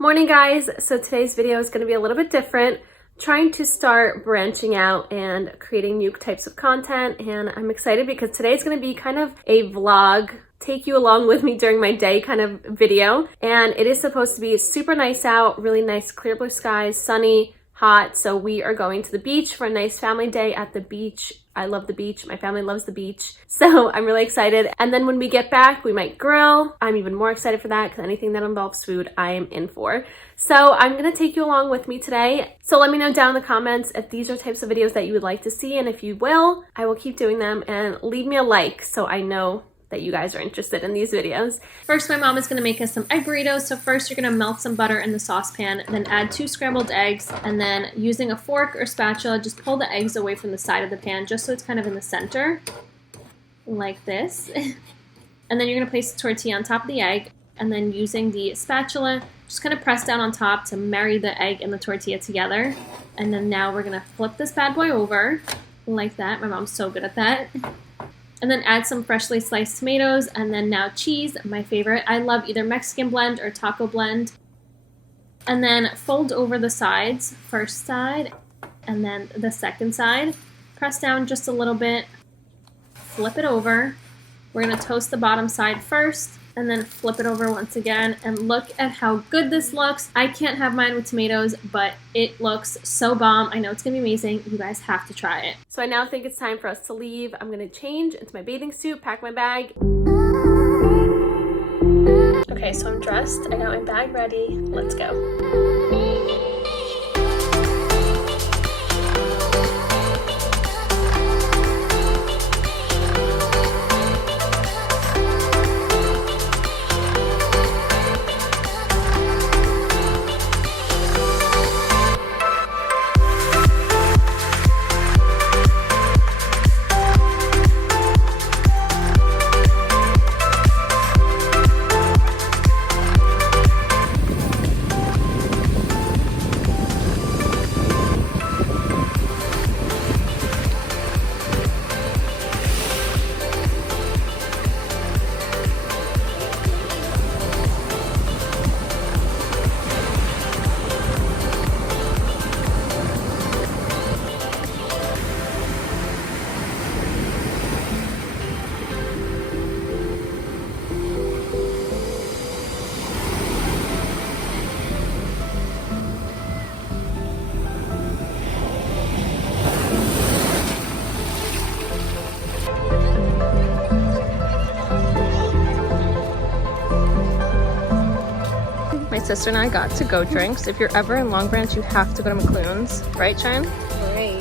Morning guys, so today's video is going to be a little bit different. Trying to start branching out and creating new types of content, and I'm excited because today's going to be kind of a vlog, take you along with me during my day kind of video. And it is supposed to be super nice out, really nice clear blue skies, sunny, hot. So we are going to the beach for a nice family day at the beach. I love the beach. My family loves the beach. So I'm really excited. And then when we get back, we might grill. I'm even more excited for that because anything that involves food, I am in for. So I'm going to take you along with me today. So let me know down in the comments if these are types of videos that you would like to see. And if you will, I will keep doing them, and leave me a like so I know that you guys are interested in these videos. First, my mom is gonna make us some egg burritos. So first you're gonna melt some butter in the saucepan, then add 2 scrambled eggs, and then using a fork or spatula, just pull the eggs away from the side of the pan just so it's kind of in the center, like this. And then you're gonna place the tortilla on top of the egg, and then using the spatula, just kind of press down on top to marry the egg and the tortilla together. And then now we're gonna flip this bad boy over, like that. My mom's so good at that. And then add some freshly sliced tomatoes, and then now cheese, my favorite. I love either Mexican blend or taco blend. And then fold over the sides, first side, and then the second side. Press down just a little bit, flip it over. We're gonna toast the bottom side first, and then flip it over once again, and look at how good this looks. I can't have mine with tomatoes, but it looks so bomb. I know it's gonna be amazing. You guys have to try it. So I now think it's time for us to leave. I'm gonna change into my bathing suit, pack my bag. Okay, so I'm dressed. I got my bag ready. Let's go. My sister and I got to-go drinks. If you're ever in Long Branch, you have to go to McLuhan's. Right, Charm? Right.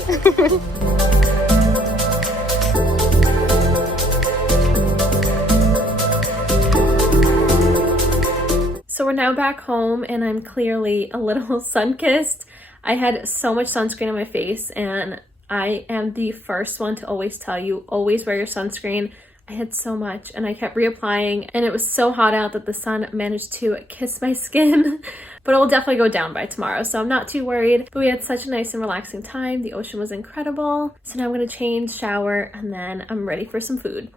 So we're now back home, and I'm clearly a little sun-kissed. I had so much sunscreen on my face, and I am the first one to always tell you, always wear your sunscreen. I had so much, and I kept reapplying, and it was so hot out that the sun managed to kiss my skin. But it will definitely go down by tomorrow, so I'm not too worried. But we had such a nice and relaxing time. The ocean was incredible. So now I'm gonna change, shower, and then I'm ready for some food.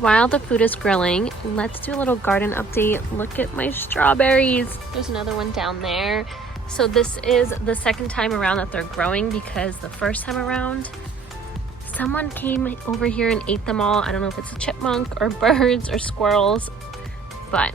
While the food is grilling, let's do a little garden update. Look at my strawberries. There's another one down there. So this is the second time around that they're growing, because the first time around, someone came over here and ate them all. I don't know if it's a chipmunk or birds or squirrels, but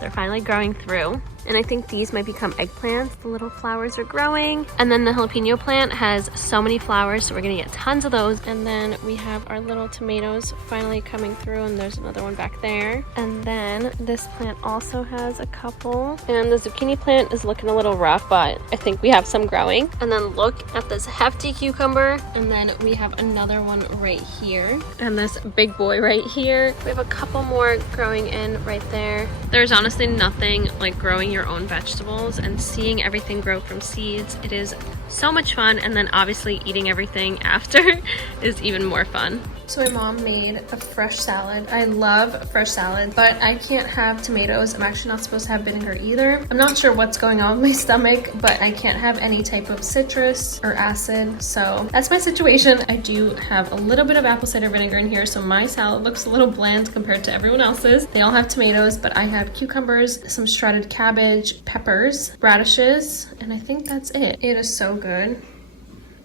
they're finally growing through. And I think these might become eggplants. The little flowers are growing. And then the jalapeno plant has so many flowers, so we're gonna get tons of those. And then we have our little tomatoes finally coming through, and there's another one back there. And then this plant also has a couple. And the zucchini plant is looking a little rough, but I think we have some growing. And then look at this hefty cucumber. And then we have another one right here. And this big boy right here. We have a couple more growing in right there. There's honestly nothing like growing your own vegetables and seeing everything grow from seeds. It is so much fun, and then obviously eating everything after is even more fun. So my mom made a fresh salad. I love fresh salad, but I can't have tomatoes. I'm actually not supposed to have vinegar either. I'm not sure what's going on with my stomach, but I can't have any type of citrus or acid. So that's my situation. I do have a little bit of apple cider vinegar in here, so my salad looks a little bland compared to everyone else's. They all have tomatoes, but I have cucumbers, some shredded cabbage, peppers, radishes, and I think that's it. It is so good.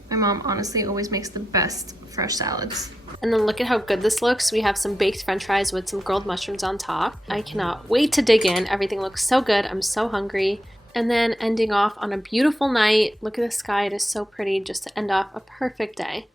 My mom honestly always makes the best fresh salads. And then look at how good this looks. We have some baked french fries with some grilled mushrooms on top. I cannot wait to dig in. Everything looks so good. I'm so hungry. And then ending off on a beautiful night. Look at the sky. It is so pretty just to end off a perfect day.